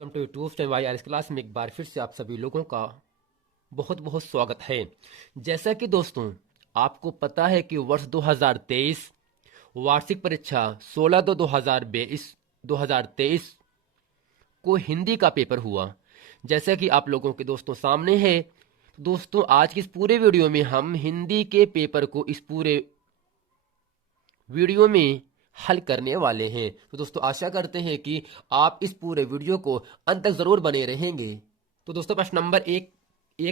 Welcome to YouTube channel Y R S class में एक बार फिर से आप सभी लोगों का बहुत बहुत स्वागत है। जैसा कि दोस्तों आपको पता है कि वर्ष 2023 वार्षिक परीक्षा 16/2/2022 2023 को हिंदी का पेपर हुआ। जैसा कि आप लोगों के दोस्तों सामने है, दोस्तों आज की इस पूरे वीडियो में हम हिंदी के पेपर को इस पूरे वीडियो में हल करने वाले हैं। तो दोस्तों आशा करते हैं कि आप इस पूरे वीडियो को अंत तक जरूर बने रहेंगे। तो दोस्तों प्रश्न नंबर एक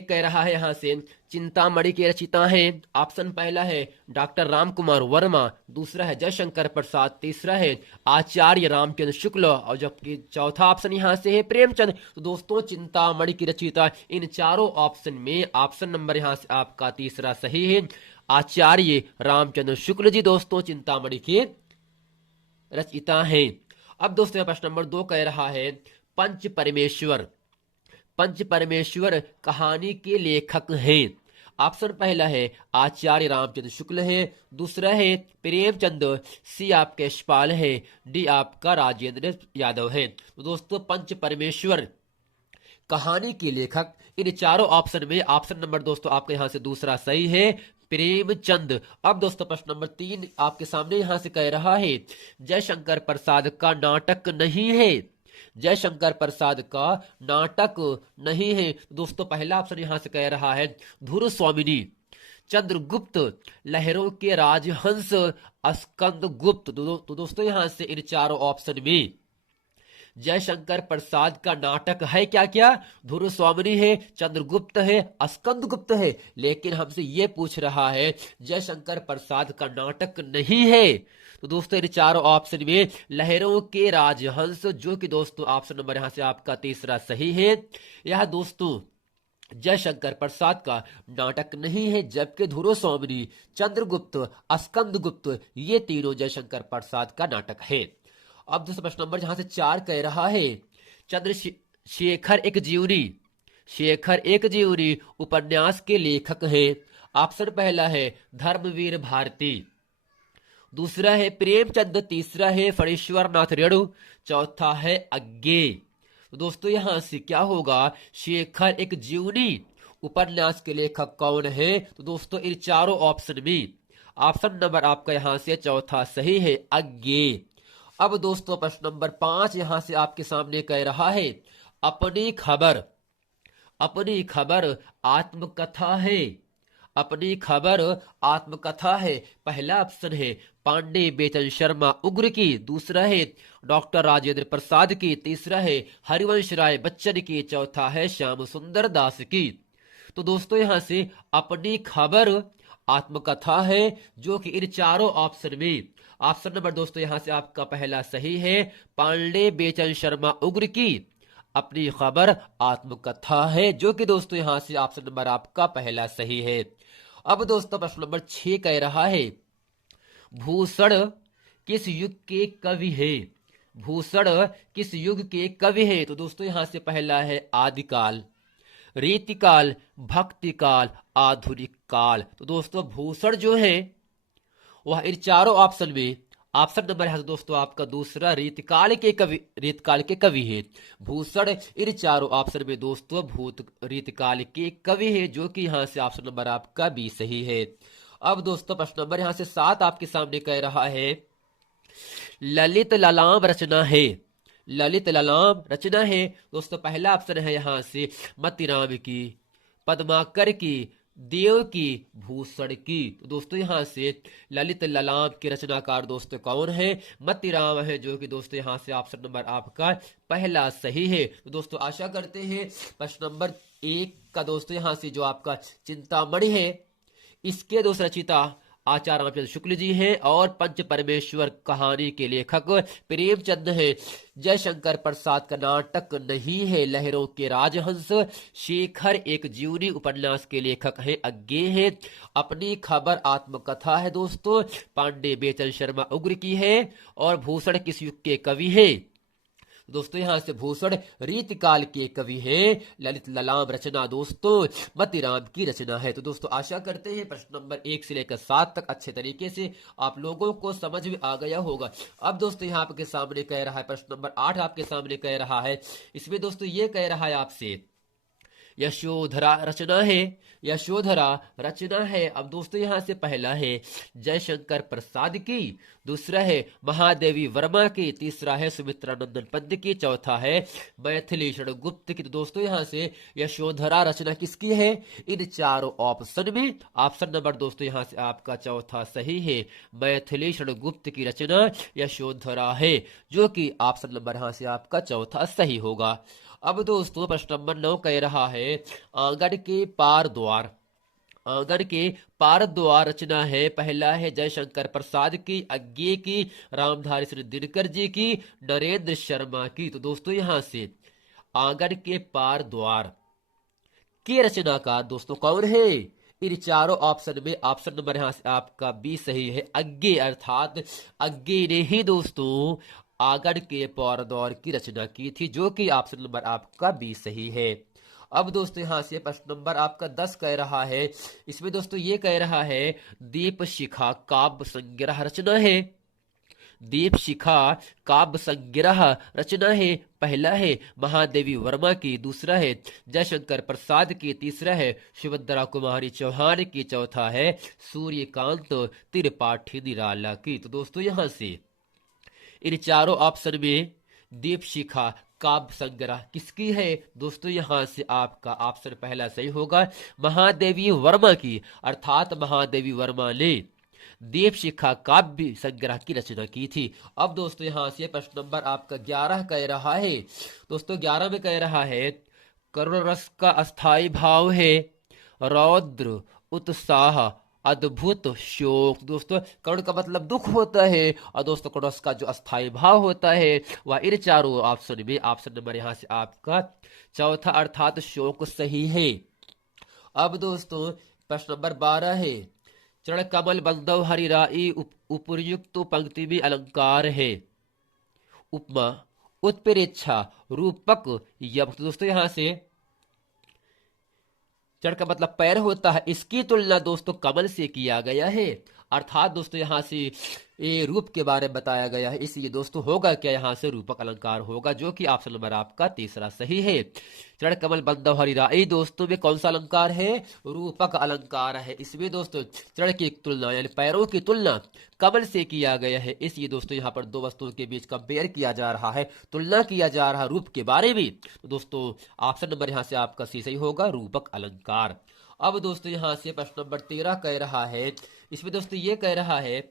कह रहा है यहाँ से, चिंतामणि के रचयिता हैं। ऑप्शन पहला है डॉक्टर राम कुमार वर्मा, दूसरा है जयशंकर प्रसाद, तीसरा है आचार्य रामचंद्र शुक्ल और जबकि चौथा ऑप्शन यहाँ से है प्रेमचंद। तो दोस्तों चिंतामणि की रचयिता, इन चारों ऑप्शन में ऑप्शन नंबर यहाँ से आपका तीसरा सही है, आचार्य रामचंद्र शुक्ल जी दोस्तों चिंतामणि के रचयिता हैं। अब दोस्तों प्रश्न नंबर 2 कह रहा है, पंच परमेश्वर कहानी के लेखक हैं। ऑप्शन पहला है आचार्य रामचंद्र शुक्ल है, दूसरा है प्रेमचंद, सी आपका यशपाल है, डी आपका राजेंद्र यादव है। तो दोस्तों पंच परमेश्वर कहानी के लेखक, इन चारों ऑप्शन में ऑप्शन नंबर दोस्तों आपके यहां से दूसरा सही है, प्रेमचंद। अब दोस्तों प्रश्न नंबर 3 आपके सामने यहां से कह रहा है, जयशंकर प्रसाद का नाटक नहीं है। जयशंकर प्रसाद का नाटक नहीं है। दोस्तों पहला ऑप्शन यहां से कह रहा है धुर स्वामिनी, चंद्रगुप्त, लहरों के राजहंस, स्कंद गुप्त। तो दोस्तों यहां से इन चारों ऑप्शन में जयशंकर प्रसाद का नाटक है क्या क्या, धुर स्वामिनी है, चंद्रगुप्त है, स्कंद गुप्त है। लेकिन हमसे ये पूछ रहा है जयशंकर प्रसाद का नाटक नहीं है। तो दोस्तों इन चारों ऑप्शन में लहरों के राजहंस, जो कि दोस्तों ऑप्शन नंबर यहां से आपका तीसरा सही है, यह दोस्तों जयशंकर प्रसाद का नाटक नहीं है। जबकि धुरो स्वामिनी, चंद्रगुप्त, स्कंद गुप्त ये तीनों जयशंकर प्रसाद का नाटक है। अब दूसरा प्रश्न नंबर जहां से 4 कह रहा है, शेखर एक जीवनी उपन्यास के लेखक हैं। ऑप्शन पहला है धर्मवीर भारती, दूसरा है प्रेमचंद, तीसरा है फणीश्वर नाथ रेणु, चौथा है अज्ञे। तो दोस्तों यहां से क्या होगा, शेखर एक जीवनी उपन्यास के लेखक कौन है। तो दोस्तों इन चारों ऑप्शन में ऑप्शन नंबर आपका यहां से चौथा सही है, अज्ञे। अब दोस्तों प्रश्न नंबर 5 यहां से आपके सामने कह रहा है, अपनी खबर आत्मकथा है। अपनी खबर आत्मकथा है। पहला ऑप्शन है पांडे बेचन शर्मा उग्र की, दूसरा है डॉक्टर राजेंद्र प्रसाद की, तीसरा है हरिवंश राय बच्चन की, चौथा है श्याम सुंदर दास की। तो दोस्तों यहां से अपनी खबर आत्मकथा है, जो कि इन चारों ऑप्शन में ऑप्शन नंबर दोस्तों यहां से आपका पहला सही है, पांडे बेचन शर्मा उग्र की अपनी खबर आत्मकथा है, जो कि दोस्तों यहां से ऑप्शन नंबर आपका पहला सही है। अब दोस्तों प्रश्न नंबर 6 कह रहा है, भूषण किस युग के कवि है। भूषण किस युग के कवि है। तो दोस्तों यहां से पहला है आदिकाल, रीतिकाल, भक्तिकाल, आधुनिक काल। तो दोस्तों भूषण जो है वह इन चारों ऑप्शन में ऑप्शन नंबर है दोस्तों आपका दूसरा रीतकाल के कवि है। भूषण इन चारों ऑप्शन में दोस्तों रीतकाल के कवि है, जो कि यहां से ऑप्शन नंबर आपका बी सही है। अब दोस्तों प्रश्न नंबर यहां से 7 आपके सामने कह रहा है, ललित ललाम रचना है। ललित ललाम रचना है। दोस्तों पहला ऑप्शन है यहां से मतिराम की, पद्माकर की, देव की, भूषण की। तो दोस्तों यहां से ललित ललाम के रचनाकार दोस्तों कौन है, मतिराम है, जो कि दोस्तों यहां से ऑप्शन नंबर आपका पहला सही है। तो दोस्तों आशा करते हैं प्रश्न नंबर 1 का दोस्तों यहां से जो आपका चिंतामणि है, इसके दोस्त रचयिता आचार्य रामचंद्र शुक्ल जी हैं और पंच परमेश्वर कहानी के लेखक प्रेमचंद हैं। जयशंकर प्रसाद का नाटक नहीं है, लहरों के राजहंस। शेखर एक जीवनी उपन्यास के लेखक हैं, अज्ञे हैं। अपनी खबर आत्मकथा है दोस्तों, पांडे बेचन शर्मा उग्र की है। और भूषण किस युग के कवि हैं। दोस्तों यहाँ से भूषण रीतिकाल के कवि हैं। ललित ललाम रचना दोस्तों मतीराम की रचना है। तो दोस्तों आशा करते हैं प्रश्न नंबर 1 से लेकर 7 तक अच्छे तरीके से आप लोगों को समझ में आ गया होगा। अब दोस्तों यहाँ आपके सामने कह रहा है प्रश्न नंबर 8 आपके सामने कह रहा है। इसमें दोस्तों ये कह रहा है आपसे यशोधरा रचना है, यशोधरा रचना है। अब दोस्तों यहां से पहला है जयशंकर प्रसाद की, दूसरा है महादेवी वर्मा की, तीसरा है सुमित्रा नंदन पंत की, चौथा है मैथिलीषण गुप्त की। तो दोस्तों यहां से यशोधरा रचना किसकी है? इन चारों ऑप्शन में ऑप्शन नंबर दोस्तों यहां से आपका चौथा सही है। मैथिलीषण गुप्त की रचना यशोधरा है, जो कि ऑप्शन नंबर यहां से आपका चौथा सही होगा। अब दोस्तों प्रश्न नंबर 9 कह रहा है आंगन के पार द्वार, आंगन के पार द्वार रचना है। पहला है जयशंकर प्रसाद की, अज्ञे की, रामधारी सिंह दिनकर जी की, नरेंद्र शर्मा की। तो दोस्तों यहां से आंगन के पार द्वार की रचनाकार दोस्तों कौन है? इन चारों ऑप्शन में ऑप्शन नंबर यहां से आपका बी सही है, अज्ञे, अर्थात अज्ञे ने ही दोस्तों आंगन के पार द्वार की रचना की थी, जो कि ऑप्शन नंबर आपका बी सही है। अब दोस्तों यहां से प्रश्न नंबर आपका 10 कह रहा है। इसमें दोस्तों ये कह रहा है दीप शिखा काव्य संग्रह रचना है, दीप शिखा काव्य संग्रह रचना है। पहला है महादेवी वर्मा की, दूसरा है जयशंकर प्रसाद की, तीसरा है सुभद्रा कुमारी चौहान की, चौथा है सूर्यकांत त्रिपाठी निराला की। तो दोस्तों यहां से इन चारों ऑप्शन में दीप शिखा काव्य संग्रह किसकी है? दोस्तों यहां से आपका ऑप्शन पहला सही होगा, महादेवी वर्मा की, अर्थात महादेवी वर्मा ने दीप शिखा काव्य संग्रह की रचना की थी। अब दोस्तों यहां से प्रश्न नंबर आपका 11 कह रहा है। दोस्तों 11 में कह रहा है करुण रस का अस्थाई भाव है, रौद्र उत्साह अद्भुत शोक। दोस्तों करुण का मतलब दुख होता है, और दोस्तों करुण का जो अस्थाई भाव होता है वह इन चारों ऑप्शन में ऑप्शन नंबर यहां से आपका चौथा अर्थात शोक सही है। अब दोस्तों प्रश्न नंबर 12 है चरण कमल बंदव हरिराई उपर्युक्त पंक्ति में अलंकार है, उपमा, उत्प्रेक्षा, रूपक, यम। तो दोस्तों यहां से चरण का मतलब पैर होता है, इसकी तुलना दोस्तों कमल से किया गया है, अर्थात दोस्तों यहां से ये रूप के बारे में बताया गया है, इसलिए दोस्तोों होगा क्या? यहां से रूपक अलंकार होगा, जो कि ऑप्शन नंबर आपका तीसरा सही है। चरण कमल बंदव हरिराई दोस्तों में कौन सा अलंकार है? रूपक अलंकार है। इसमें दोस्तों चरण की तुलना यानी पैरों की तुलना कमल से किया गया है, इसलिए दोस्तों यहाँ पर दो वस्तुओं के बीच कंपेयर किया जा रहा है, तुलना किया जा रहा है रूप के बारे में। तो दोस्तों ऑप्शन नंबर यहाँ से आपका सही होगा, रूपक अलंकार। अब दोस्तों यहाँ से प्रश्न नंबर 13 कह रहा है। इसमें दोस्तों ये कह रहा है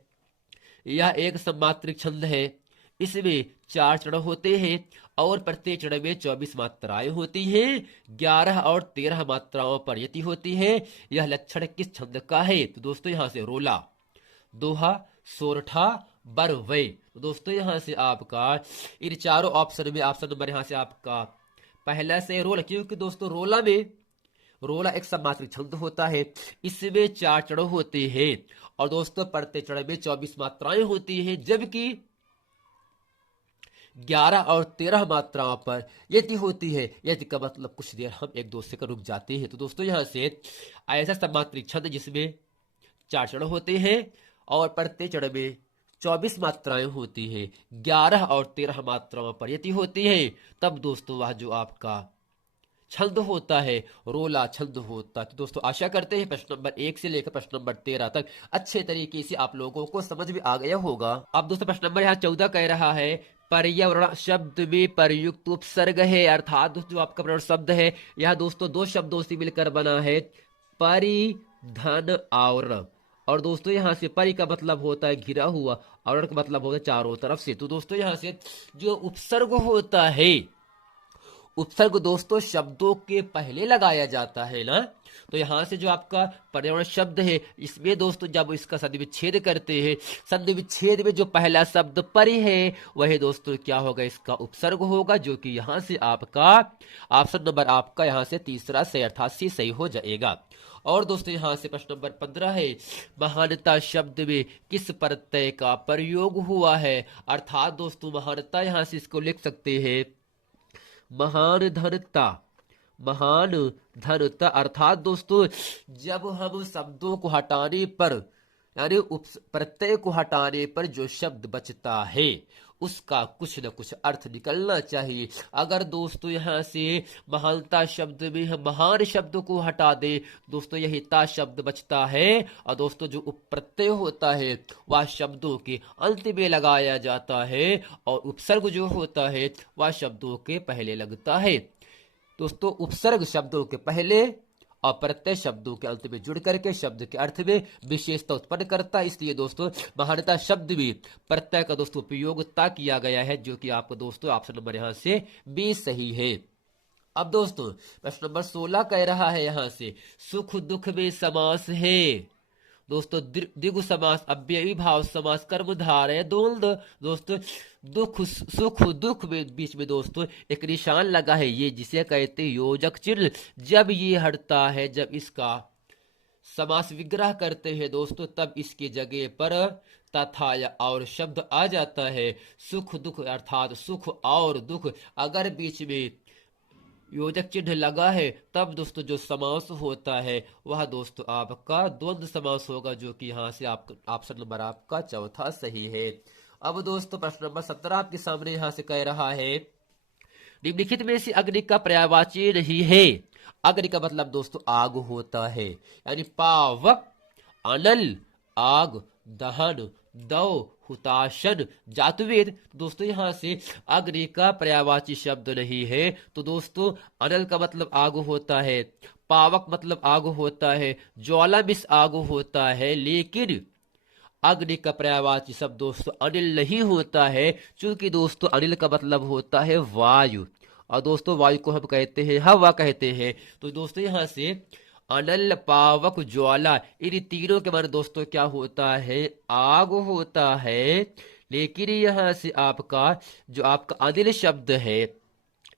यह एक सम्मात्रिक छंद है, इसमें 4 चरण होते हैं और प्रत्येक चरण में 24 मात्राएं होती हैं, 11 और 13 मात्राओं पर यति होती है। यह लक्षण किस छंद का है? तो दोस्तों यहाँ से रोला, दोहा, सोरठा, बरवे। तो दोस्तों यहाँ से आपका इन चारों ऑप्शन में ऑप्शन नंबर यहाँ से आपका पहला से रोला, क्योंकि दोस्तों रोला एक सम्मात्रिक छंद होता है, इसमें 4 चरण होते हैं और दोस्तों प्रत्येक चरण में 24 मात्राएं होती हैं, जबकि 11 और 13 मात्राओं पर यति होती है। यति का मतलब कुछ देर हम एक दो सेकंड रुक जाते हैं। तो दोस्तों यहां से ऐसा सम्मात्रिक छंद जिसमें 4 चरण होते हैं और प्रत्येक चरण में 24 मात्राएं होती है, 11 और 13 मात्राओं पर यति होती है, तब दोस्तों वह जो आपका छंद होता है रोला छंद होता है। तो दोस्तों आशा करते हैं प्रश्न नंबर 1 से लेकर प्रश्न नंबर 13 तक अच्छे तरीके से आप लोगों को समझ में आ गया होगा। अब दोस्तों प्रश्न नंबर यहाँ 14 कह रहा है पर्यावरण शब्द में प्रयुक्त उपसर्ग है, अर्थात जो आपका पर्यावरण शब्द है यह दोस्तों 2 शब्दों से मिलकर बना है, परिधन आवरण। और दोस्तों यहाँ से परि का मतलब होता है घिरा हुआ, आवरण का मतलब होता है चारों तरफ से। तो दोस्तों यहाँ से जो उपसर्ग होता है उपसर्ग दोस्तों शब्दों के पहले लगाया जाता है ना। तो यहां से जो आपका पर्यावरण शब्द है, इसमें दोस्तों जब इसका संधि विच्छेद करते हैं, संधि विच्छेद में जो पहला शब्द परि है वही दोस्तों क्या होगा, इसका उपसर्ग होगा, जो कि यहां से आपका ऑप्शन नंबर आपका यहां से तीसरा से अर्थात सी सही हो जाएगा। और दोस्तों यहां से प्रश्न नंबर 15 है, महानता शब्द में किस प्रत्यय का प्रयोग हुआ है। अर्थात दोस्तों महानता यहां से इसको लिख सकते हैं महान धनता, महान धनता। अर्थात दोस्तों जब हम शब्दों को हटाने पर यानी प्रत्यय को हटाने पर जो शब्द बचता है उसका कुछ न कुछ अर्थ निकलना चाहिए। अगर दोस्तों यहां से महानता शब्द में हम महान शब्द को हटा दे दोस्तों यही ता शब्द बचता है, और दोस्तों जो प्रत्यय होता है वह शब्दों के अंत में लगाया जाता है और उपसर्ग जो होता है वह शब्दों के पहले लगता है। दोस्तों उपसर्ग शब्दों के पहले और प्रत्यय शब्दों के अंत में जुड़ करके शब्द के अर्थ में विशेषता उत्पन्न करता है। इसलिए दोस्तों महानता शब्द में प्रत्यय का दोस्तों उपयोगता किया गया है, जो कि आपको दोस्तों ऑप्शन नंबर यहां से 20 सही है। अब दोस्तों प्रश्न नंबर 16 कह रहा है यहां से सुख दुख में समास है। दोस्तों द्विगु समास, अव्ययी भाव समास, कर्मधारय है द्वंद्व। दोस्तों दुख सुख दुख में बीच में दोस्तों एक निशान लगा है, ये जिसे कहते हैं योजक चिन्ह। जब ये हटता है, जब इसका समास विग्रह करते हैं दोस्तों, तब इसकी जगह पर तथा या और शब्द आ जाता है। सुख दुख अर्थात सुख और दुख अगर बीच में योजक चिन्ह लगा है तब दोस्तों जो समास होता है वह दोस्तों आपका द्वंद्व समास होगा, जो कि यहां से आपका ऑप्शन नंबर आपका चौथा सही है। अब दोस्तों प्रश्न नंबर 17 आपके सामने यहां से कह रहा है निम्नलिखित में से अग्नि का पर्यायवाची नहीं है। अग्नि का मतलब दोस्तों आग होता है, यानी पावक, अनल, आग, दहन, दौ, हुताशन, जातवेद। दोस्तों यहां से अग्नि का पर्यायवाची शब्द नहीं है। तो दोस्तों अनल का मतलब आग होता है, पावक मतलब आग होता है, ज्वालामिस आग होता है, लेकिन अग्नि का पर्यायवाची शब्द दोस्तों अनिल नहीं होता है, क्योंकि दोस्तों अनिल का मतलब होता है वायु, और दोस्तों वायु को हम कहते हैं हवा कहते हैं। तो दोस्तों यहां से अनल, पावक, ज्वाला इन तीनों के माने दोस्तों क्या होता है, आग होता है। लेकिन यहां से आपका जो आपका अनिल शब्द है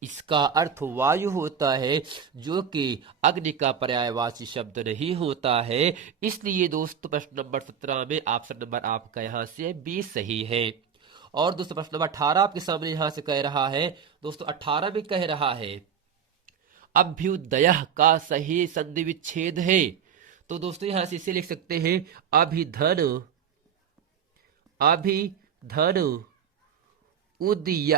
इसका अर्थ वायु होता है, जो कि अग्नि का पर्यायवाची शब्द नहीं होता है। इसलिए दोस्तों प्रश्न नंबर 17 में ऑप्शन नंबर आपका यहां से 20 सही है। और दोस्तों प्रश्न नंबर 18 आपके सामने यहां से कह रहा है दोस्तों 18 में कह रहा है अभ्युदय का सही संधि विच्छेद है। तो दोस्तों यहां से इसे लिख सकते हैं अभिधन, अभिधन उदय।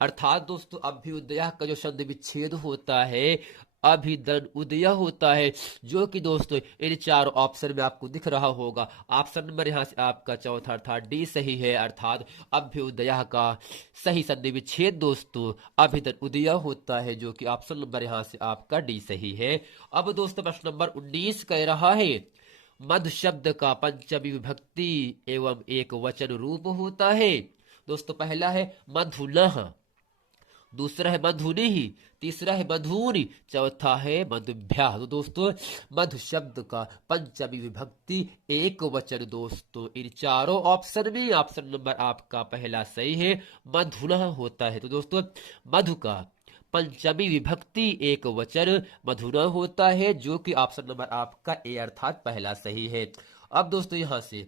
अर्थात दोस्तों अभ्युदय का जो संधि विच्छेद होता है अभिधन उदय होता है, जो कि दोस्तों इन चारों ऑप्शन में आपको दिख रहा होगा। ऑप्शन नंबर यहां से आपका चौथा अर्थात डी सही है। अर्थात अभ्युदय का सही संधि विच्छेद दोस्तों अभिधन उदय होता है, जो कि ऑप्शन नंबर यहां से आपका डी सही है। अब दोस्तों प्रश्न नंबर 19 कह रहा है मधु शब्द का पंचमी विभक्ति एवं एक वचन रूप होता है। दोस्तों पहला है मधुनः, दूसरा है मधुनि, तीसरा है मधुनि, चौथा है मधुभ्या। तो दोस्तों मधु शब्द का पंचमी विभक्ति एक वचन दोस्तों इन चारों ऑप्शन में ऑप्शन नंबर आपका पहला सही है, मधुनः होता है। तो दोस्तों मधु का पंचमी विभक्ति एक वचन मधुनः होता है, जो कि ऑप्शन नंबर आपका ए अर्थात पहला सही है। अब दोस्तों यहां से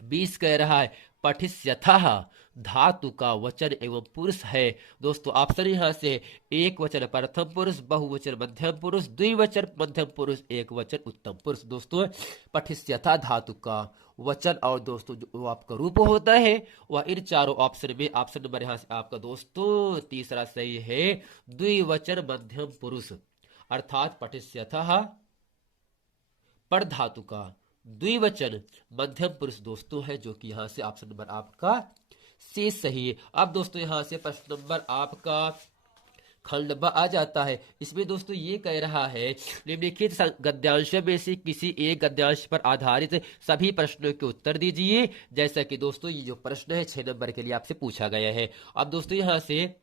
20 कह रहा है पठिष्यथः धातु का वचन एवं पुरुष है। दोस्तों ऑप्शन यहां से एक वचन प्रथम पुरुष, बहुवचन मध्यम पुरुष, द्विवचन मध्यम पुरुष, एक वचन उत्तम पुरुष। दोस्तों पठिष्यथा धातु का वचन और दोस्तों जो आपका रूप होता है वह इन चारों ऑप्शन में ऑप्शन नंबर यहां से आपका दोस्तों तीसरा सही है, द्विवचन मध्यम पुरुष। अर्थात पठिष्यथा पर धातु का द्विवचन मध्यम पुरुष दोस्तों है, जो कि यहां से ऑप्शन नंबर आपका सी सही है। अब दोस्तों यहां से प्रश्न नंबर आपका खंड ब आ जाता है। इसमें दोस्तों ये कह रहा है निम्नलिखित गद्यांश में से किसी एक गद्यांश पर आधारित सभी प्रश्नों के उत्तर दीजिए। जैसा कि दोस्तों ये जो प्रश्न है 6 नंबर के लिए आपसे पूछा गया है। अब दोस्तों यहां से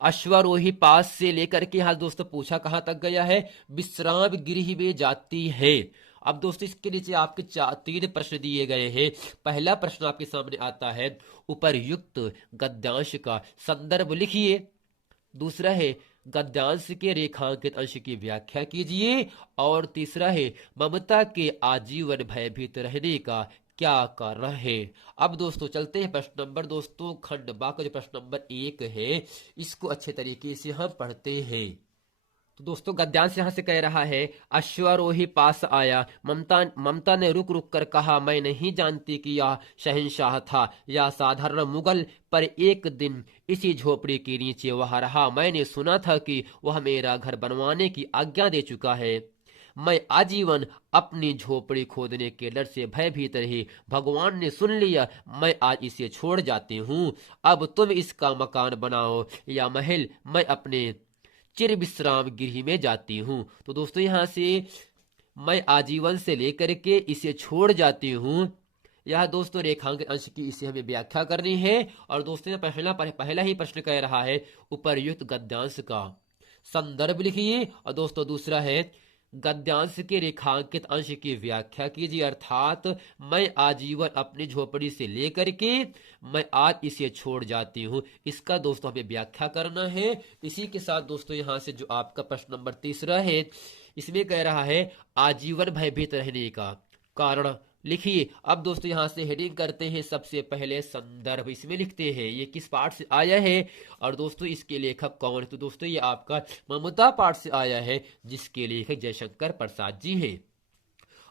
अश्वारोही पास से लेकर के यहाँ दोस्तों पूछा कहां तक गया है, विश्राम गृह में जाती है। अब दोस्तों इसके नीचे आपके तीन प्रश्न दिए गए हैं। पहला प्रश्न आपके सामने आता है, उपर्युक्त गद्यांश का संदर्भ लिखिए। दूसरा है, गद्यांश के रेखांकित अंश की व्याख्या कीजिए। और तीसरा है, ममता के आजीवन भयभीत रहने का क्या कारण है। अब दोस्तों चलते हैं प्रश्न नंबर दोस्तों खंड बा का जो प्रश्न नंबर 1 है, इसको अच्छे तरीके से हम पढ़ते हैं। तो दोस्तों गद्यांश यहां से कह रहा है, अश्वारोही पास आया, ममता ने रुक रुक कर कहा, मैं नहीं जानती कि यह शहंशाह था या साधारण मुगल, पर एक दिन इसी झोपड़ी के नीचे वह रहा। मैंने सुना था कि वह मेरा घर बनवाने की आज्ञा दे चुका है। मैं आजीवन अपनी झोपड़ी खोदने के डर से भयभीत रही। भगवान ने सुन लिया, मैं आज इसे छोड़ जाती हूँ। अब तुम इसका मकान बनाओ या महल, मैं अपने चिर विश्राम गृह में जाती हूँ। तो दोस्तों यहां से मैं आजीवन से लेकर के इसे छोड़ जाती हूँ, यह दोस्तों रेखांकित अंश की इसे हमें व्याख्या करनी है। और दोस्तों पहला ही प्रश्न कह रहा है, उपर्युक्त गद्यांश का संदर्भ लिखिए। और दोस्तों दूसरा है, गद्यांश के रेखांकित अंश की व्याख्या कीजिए। अर्थात मैं आजीवन अपनी झोपड़ी से लेकर के मैं आज इसे छोड़ जाती हूं, इसका दोस्तों हमें व्याख्या करना है। इसी के साथ दोस्तों यहां से जो आपका प्रश्न नंबर तीसरा है, इसमें कह रहा है आजीवन भयभीत रहने का कारण लिखिए। अब दोस्तों यहां से हेडिंग करते हैं, सबसे पहले संदर्भ इसमें लिखते हैं ये किस पाठ से आया है और दोस्तों इसके लेखक कौन है। तो दोस्तों ये आपका ममता पाठ से आया है, जिसके लेखक जयशंकर प्रसाद जी है।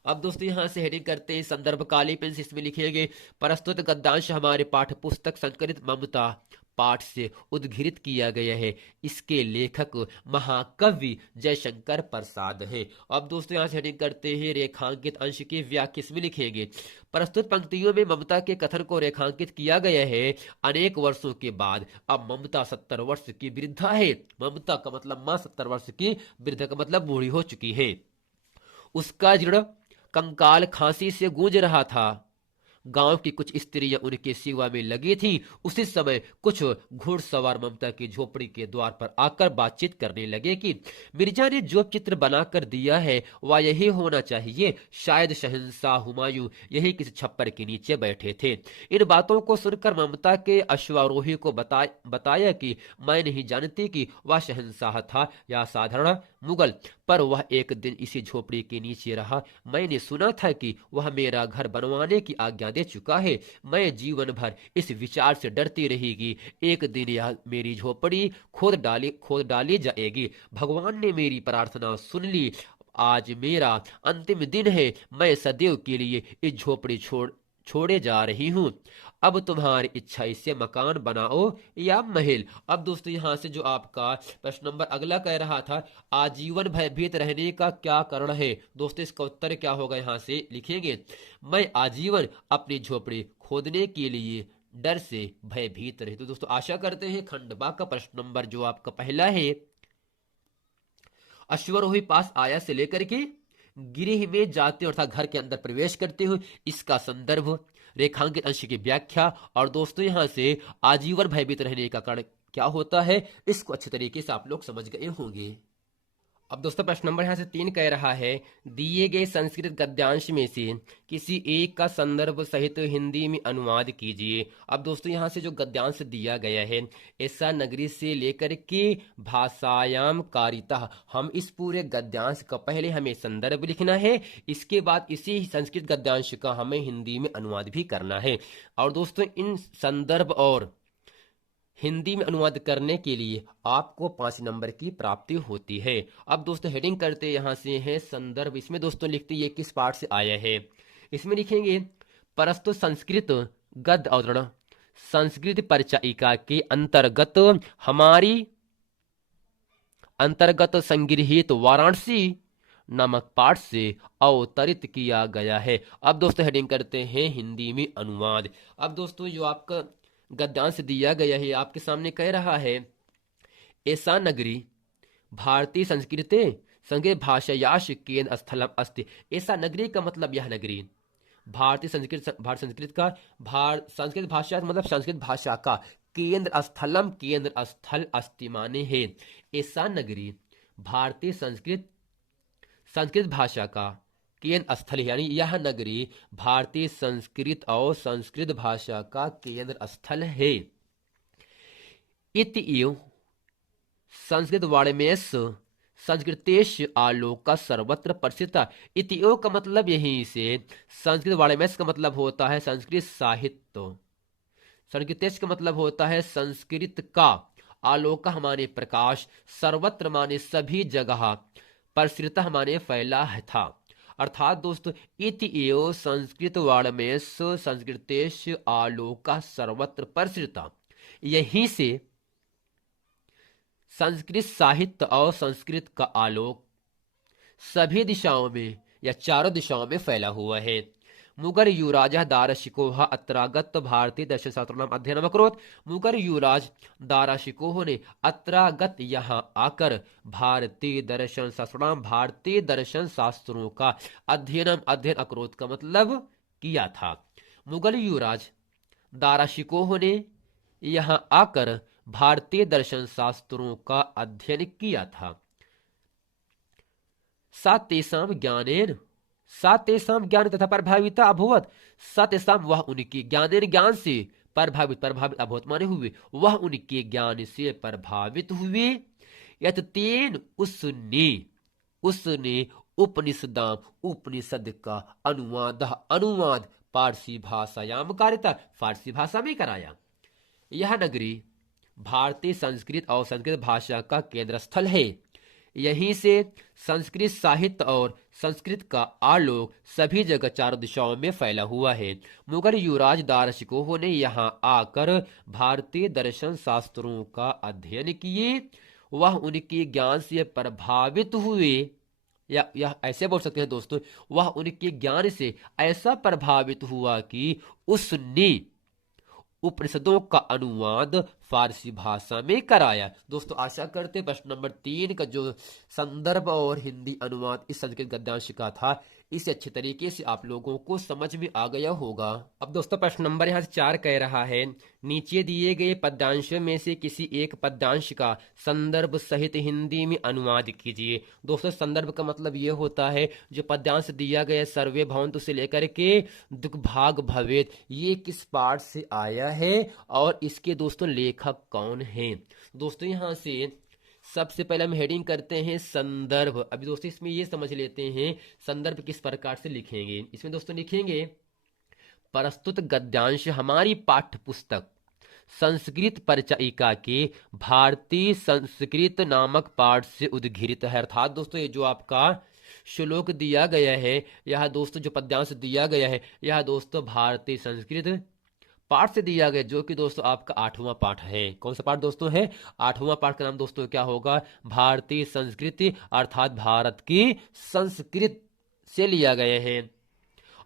अब दोस्तों यहां से हेडिंग करते हैं संदर्भ, काली पेन से इसमें लिखेंगे, प्रस्तुत गद्यांश हमारे पाठ्य पुस्तक संकलित ममता पाठ से उद्घृत किया गया है। इसके लेखक महाकवि जयशंकर प्रसाद है। अब दोस्तों यहां से हेडिंग करते हैं रेखांकित अंश की व्याख्या इसमें लिखेंगे, प्रस्तुत पंक्तियों में ममता के कथन को रेखांकित किया गया है। अनेक वर्षों के बाद अब ममता 70 वर्ष की वृद्धा है। ममता का मतलब मां 70 वर्ष की, वृद्धा का मतलब बूढ़ी हो चुकी है। उसका जीर्ण कंकाल खांसी से गूंज रहा था। गांव की कुछ स्त्रियां उनके सेवा में लगी थी। उसी समय कुछ घुड़सवार ममता की झोपड़ी के द्वार पर आकर बातचीत करने लगे कि मिर्जा ने जो चित्र बनाकर दिया है वह यही होना चाहिए। शायद शहंशाह हुमायूं यही किसी छप्पर के नीचे बैठे थे। इन बातों को सुनकर ममता के अश्वारोही को बताया कि मैं नहीं जानती कि वह शहंशाह था या साधारण मुगल, पर वह एक दिन इसी झोपड़ी के नीचे रहा। मैंने सुना था कि वह मेरा घर बनवाने की आज्ञा दे चुका है। मैं जीवन भर इस विचार से डरती रहेगी, एक दिन यह मेरी झोपड़ी खोद डाली जाएगी। भगवान ने मेरी प्रार्थना सुन ली। आज मेरा अंतिम दिन है। मैं सदैव के लिए इस झोपड़ी छोड़े जा रही हूँ। अब तुम्हारी इच्छा, इससे मकान बनाओ या महल। अब दोस्तों यहां से जो आपका प्रश्न नंबर अगला कह रहा था, आजीवन भयभीत रहने का क्या कारण है। दोस्तों इसका उत्तर क्या होगा, यहां से लिखेंगे, मैं आजीवन अपनी झोपड़ी खोदने के लिए डर से भयभीत रही। तो दोस्तों आशा करते हैं खंड बा का प्रश्न नंबर जो आपका पहला है, अश्वारोही पास आया से लेकर के गृह में जाते अर्थात घर के अंदर प्रवेश करते हुए, इसका संदर्भ, रेखांकित अंश की व्याख्या और दोस्तों यहां से आजीवन भयभीत रहने का कारण क्या होता है, इसको अच्छे तरीके से आप लोग समझ गए होंगे। अब दोस्तों प्रश्न नंबर यहाँ से 3 कह रहा है, दिए गए संस्कृत गद्यांश में से किसी एक का संदर्भ सहित हिंदी में अनुवाद कीजिए। अब दोस्तों यहाँ से जो गद्यांश दिया गया है, ऐसा नगरी से लेकर के भाषायाम कारिता, हम इस पूरे गद्यांश का पहले हमें संदर्भ लिखना है, इसके बाद इसी संस्कृत गद्यांश का हमें हिंदी में अनुवाद भी करना है। और दोस्तों इन संदर्भ और हिंदी में अनुवाद करने के लिए आपको 5 नंबर की प्राप्ति होती है। अब दोस्तों हेडिंग करते यहां से है संदर्भ, इसमें दोस्तों लिखते ये किस पाठ से आया है, इसमें लिखेंगे, प्रस्तुत संस्कृत गद्य अवतरण संस्कृत परिचायिका के अंतर्गत संगृहीत वाराणसी नामक पाठ से अवतरित किया गया है। अब दोस्तों हेडिंग करते हैं हिंदी में अनुवाद। अब दोस्तों जो आपका गद्यांश दिया गया है आपके सामने कह रहा है, ऐसा नगरी भारतीय संस्कृत भाषायाश केंद्र स्थलम अस्ति। ऐसा नगरी का मतलब यह नगरी भारतीय संस्कृत भाषा मतलब संस्कृत भाषा का केंद्र स्थलम, केंद्र स्थल अस्ति माने है ऐसा नगरी। भारतीय संस्कृत संस्कृत भाषा का केंद्र स्थल, यानी यह नगरी भारतीय संस्कृत और संस्कृत भाषा का केंद्र स्थल है। इत्येव संस्कृत वाङ्मयस् संस्कृतेश आलोक का सर्वत्र प्रसिद्ध। इतियो का मतलब यहीं से संस्कृत वाङ्मयस् का मतलब होता है संस्कृत साहित्य, संस्कृतेश का मतलब होता है संस्कृत का, आलोक माने प्रकाश, सर्वत्र माने सभी जगह, प्रसृत माने फैला है था। अर्थात दोस्तों इति एव संस्कृत वाङ्मयस् संस्कृतेश आलोक सर्वत्र प्रसृत, यहीं से संस्कृत साहित्य और संस्कृत का आलोक सभी दिशाओं में या चारों दिशाओं में फैला हुआ है। मुगल युवराज दाराशिकोह अत्रागत भारतीय दर्शन शास्त्रों अध्ययन अकरोत। मुगल युवराज दाराशिकोह ने अत्रागत यहाँ आकर भारतीय दर्शन शास्त्रों, भारतीय दर्शन शास्त्रों का अध्ययन अकरोत का मतलब किया था। मुगल युवराज दाराशिकोह ने यहाँ आकर भारतीय दर्शन शास्त्रों का अध्ययन किया था। सा तेषां ज्ञान तथा प्रभाविता अभवत। सा तेषां वह उनके ज्ञान से प्रभावित अभवत माने हुए, वह उनके ज्ञान से प्रभावित हुए। यत तेन उसने उपनिषद का अनुवाद फारसी भाषायाम कारिता, फारसी भाषा में कराया। यह नगरी भारतीय संस्कृत और संस्कृत भाषा का केंद्र स्थल है, यहीं से संस्कृत साहित्य और संस्कृत का आलोक सभी जगह चारों दिशाओं में फैला हुआ है। मुगल युवराज दाराशिकोह ने यहाँ आकर भारतीय दर्शन शास्त्रों का अध्ययन किए, वह उनके ज्ञान से प्रभावित हुए, या ऐसे बोल सकते हैं दोस्तों, वह उनके ज्ञान से ऐसा प्रभावित हुआ कि उसने उपनिषदों का अनुवाद फारसी भाषा में कराया। दोस्तों आशा करते प्रश्न नंबर 3 का जो संदर्भ और हिंदी अनुवाद इस संस्कृत गद्यांश का था, इसे अच्छे तरीके से आप लोगों को समझ में आ गया होगा। अब दोस्तों प्रश्न नंबर यहाँ से 4 कह रहा है, नीचे दिए गए पद्यांशों में से किसी एक पद्यांश का संदर्भ सहित हिंदी में अनुवाद कीजिए। दोस्तों संदर्भ का मतलब ये होता है जो पद्यांश दिया गया सर्वे भवन्तु से लेकर के दुर्भाग भवेत, ये किस पाठ से आया है और इसके दोस्तों लेखक कौन है। दोस्तों यहाँ से सबसे पहले हम हेडिंग करते हैं संदर्भ। अभी दोस्तों इसमें ये समझ लेते हैं संदर्भ किस प्रकार से लिखेंगे। इसमें दोस्तों लिखेंगे प्रस्तुत गद्यांश हमारी पाठ्य पुस्तक संस्कृत परिचयिका के भारतीय संस्कृत नामक पाठ से उद्घृत है। अर्थात दोस्तों ये जो आपका श्लोक दिया गया है, यह दोस्तों जो पद्यांश दिया गया है, यह दोस्तों भारतीय संस्कृत पाठ से दिया गया, जो कि दोस्तों आपका 8वां पाठ है। कौन सा पाठ दोस्तों है? 8वां पाठ का नाम दोस्तों क्या होगा? भारतीय संस्कृति, अर्थात भारत की संस्कृत से लिया गया है।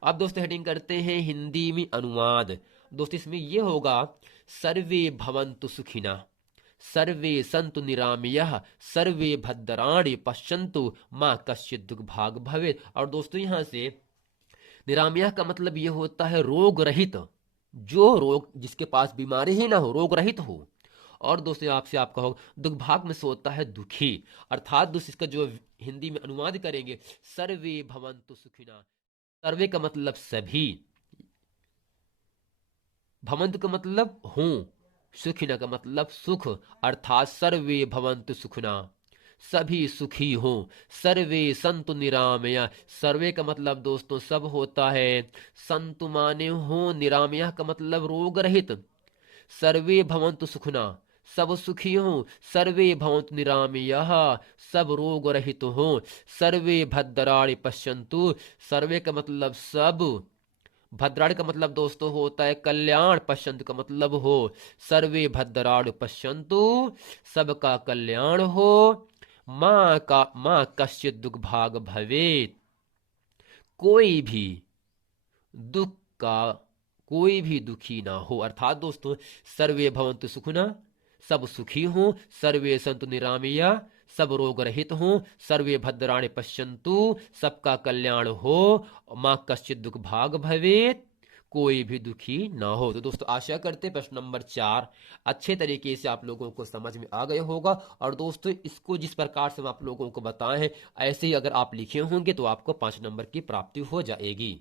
अब दोस्तों हेडिंग करते हैं हिंदी में अनुवाद। दोस्तों इसमें यह होगा सर्वे भवन्तु सुखिना, सर्वे सन्तु निरामयः, सर्वे भद्राणि पश्यन्तु माँ कश्चित् दुर्भाग् भवेत्। और दोस्तों यहाँ से निरामयः का मतलब यह होता है रोग रहित, जो रोग जिसके पास बीमारी ही ना हो, रोग रहित हो। और दोस्तों आपसे आपका होगा दुर्भाग्य में से होता है दुखी। अर्थात दोस्तों इसका जो हिंदी में अनुवाद करेंगे सर्वे भवन्तु सुखिना। सर्वे का मतलब सभी, भवन्तु का मतलब हो, सुखिना का मतलब सुख, अर्थात सर्वे भवन्तु सुखिना, सभी सुखी हो। सर्वे संतु निरामया, सर्वे का मतलब दोस्तों सब होता है, संतु माने हो, निरामया का मतलब रोग रहित। सर्वे भवन्तु सुखिना, सब सुखी हो। सर्वे भवन्तु निरामया, सब रोग रहित हो। सर्वे भद्राणि पश्यन्तु, सर्वे का मतलब सब, भद्राणि का मतलब दोस्तों होता है कल्याण, पश्यन्तु का मतलब हो। सर्वे भद्राणि पश्यन्तु, सबका कल्याण हो। माँ कश्चित् दुर्भाग् भवेत्, कोई भी दुखी ना हो। अर्थात दोस्तों सर्वे भवन्तु सुखिना, सब सुखी हो। सर्वे सन्तु निरामया, सब रोग रहित हो। सर्वे भद्राणि पश्यन्तु, सबका कल्याण हो। माँ कश्चित् दुर्भाग् भवेत्, कोई भी दुखी ना हो। तो दोस्तों आशा करते हैं प्रश्न नंबर 4 अच्छे तरीके से आप लोगों को समझ में आ गया होगा। और दोस्तों इसको जिस प्रकार से हम आप लोगों को बताए हैं ऐसे ही अगर आप लिखे होंगे तो आपको 5 नंबर की प्राप्ति हो जाएगी।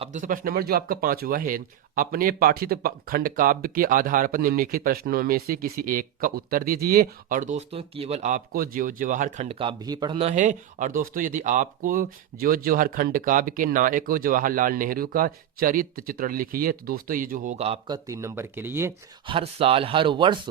अब दूसरा प्रश्न नंबर जो आपका 5वां है, अपने पाठित खंड काव्य के आधार पर निम्नलिखित प्रश्नों में से किसी एक का उत्तर दीजिए। और दोस्तों केवल आपको ज्योत जवाहर खंड काव्य ही पढ़ना है। और दोस्तों यदि आपको ज्योत जवाहर खंड काव्य के नायक जवाहरलाल नेहरू का चरित्र चित्रण लिखिए तो दोस्तों ये जो होगा आपका 3 नंबर के लिए हर साल हर वर्ष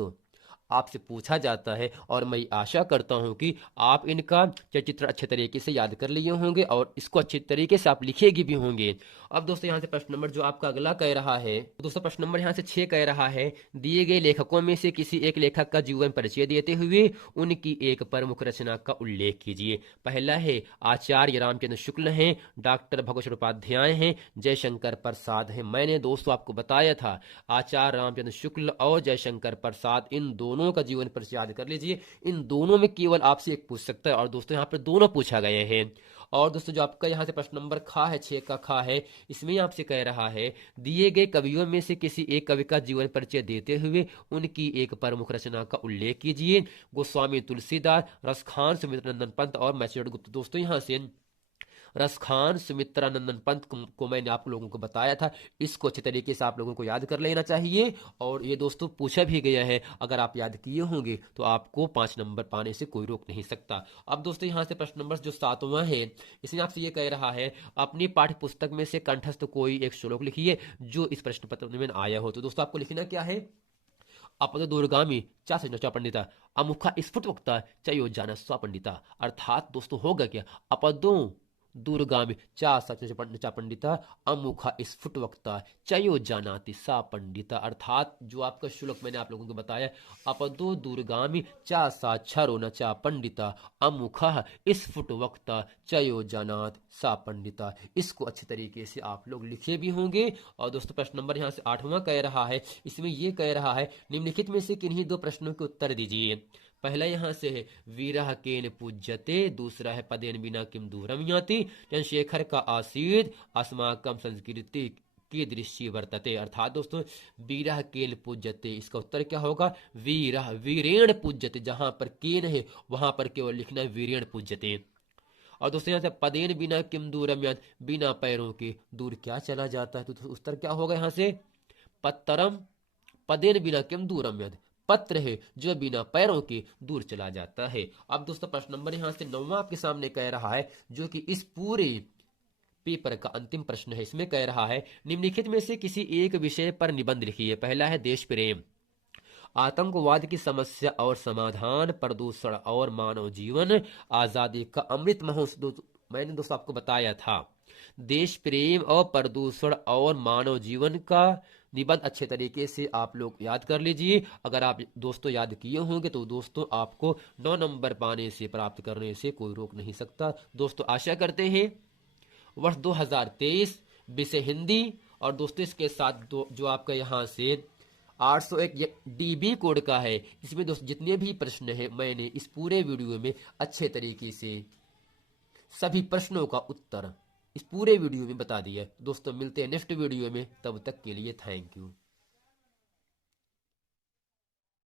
आपसे पूछा जाता है। और मैं आशा करता हूं कि आप इनका चित्र अच्छे तरीके से याद कर लिए होंगे और इसको अच्छे तरीके से आप लिखेगी भी होंगे। अब दोस्तों यहाँ से प्रश्न नंबर जो आपका अगला कह रहा है, दोस्तों प्रश्न नंबर यहाँ से 6 कह रहा है, दिए गए लेखकों में से किसी एक लेखक का जीवन परिचय देते हुए उनकी एक प्रमुख रचना का उल्लेख कीजिए। पहला है आचार्य रामचंद्र शुक्ल हैं, डॉक्टर भगवत उपाध्याय हैं, जयशंकर प्रसाद हैं। मैंने दोस्तों आपको बताया था आचार्य रामचंद्र शुक्ल और जयशंकर प्रसाद, इन दोनों का जीवन परिचय याद कर लीजिए। इन दोनों में केवल आपसे एक पूछ सकता है और दोस्तों यहाँ पर दोनों पूछा गए हैं। और दोस्तों जो आपका यहाँ से प्रश्न नंबर खा है 6 का खा है, इसमें आपसे कह रहा है दिए गए कवियों में से किसी एक कवि का जीवन परिचय देते हुए उनकी एक प्रमुख रचना का उल्लेख कीजिए। गोस्वामी तुलसीदास, रसखान, सुमित्रानंदन पंत और मैसूर गुप्त। दोस्तों यहाँ से रसखान सुमित्रानंदन पंत को मैंने आप लोगों को बताया था, इसको अच्छे तरीके से आप लोगों को याद कर लेना चाहिए। और ये दोस्तों पूछा भी गया है, अगर आप याद किए होंगे तो आपको 5 नंबर पाने से कोई रोक नहीं सकता। अब दोस्तों यहाँ से प्रश्न नंबर जो 7वां है, इसमें आपसे ये कह रहा है अपनी पाठ्य पुस्तक में से कंठस्थ कोई एक श्लोक लिखिए जो इस प्रश्न पत्र में आया हो। तो दोस्तों आपको लिखना क्या है, अपद दूरगामी चा सृष्टा पंडिता अमुखा स्फुट वक्ता चयोजान स्व पंडिता। अर्थात दोस्तों होगा क्या, अपदों दूरगामी चा पंडिता अमुखा स्फुट वक्ता चयो जानाति सा पंडिता। अर्थात जो आपका श्लोक मैंने आप लोगों को बताया, अपदो दूरगामी चा साक्षरो न चा पंडिता अमुखा स्फुट वक्ता चयो जानात सा पंडिता। इसको अच्छे तरीके से आप लोग लिखे भी होंगे। और दोस्तों प्रश्न नंबर यहाँ से 8वां कह रहा है, इसमें यह कह रहा है निम्नलिखित में से किन्हीं 2 प्रश्नों के उत्तर दीजिए। पहला यहाँ से है वीरह केन पूज्यते, दूसरा है पदेन बिना किम दूरम याति, चंद्रशेखर का आशीर्द अस्माकम संस्कृति की दृश्य वर्तते। अर्थात दोस्तों वीरह केन पूज्यते, इसका उत्तर क्या होगा, वीरह वीरेण पूज्यते, जहां पर केन है वहां पर केवल लिखना है वीरेण पूज्यते। और दोस्तों यहाँ से पदेन बिना किम दूरम यात, बिना पैरों के दूर क्या चला जाता है। तो उत्तर क्या होगा यहाँ से पत्तरम, पदेन बिना किम दूरम यात, पत्र है जो बिना पैरों के दूर चला जाता है। अब दोस्तों प्रश्न नंबर यहाँ से 9वां आपके सामने कह रहा है, जो कि इस पूरे पेपर का अंतिम प्रश्न है। इसमें कह रहा है निम्नलिखित में से किसी एक विषय पर निबंध लिखिए। पहला है देश प्रेम, आतंकवाद की समस्या और समाधान, प्रदूषण और मानव जीवन, आजादी का अमृत महोत्सव। मैंने दोस्तों आपको बताया था देश प्रेम और प्रदूषण और मानव जीवन का निबंध अच्छे तरीके से आप लोग याद कर लीजिए। अगर आप दोस्तों याद किए होंगे तो दोस्तों आपको 9 नंबर पाने से प्राप्त करने से कोई रोक नहीं सकता। दोस्तों आशा करते हैं वर्ष 2023 विषय हिंदी, और दोस्तों इसके साथ जो आपका यहाँ से 801 डीबी कोड का है, इसमें दोस्तों जितने भी प्रश्न है मैंने इस पूरे वीडियो में अच्छे तरीके से सभी प्रश्नों का उत्तर इस पूरे वीडियो में बता दिया। दोस्तों मिलते हैं नेक्स्ट वीडियो में, तब तक के लिए थैंक यू।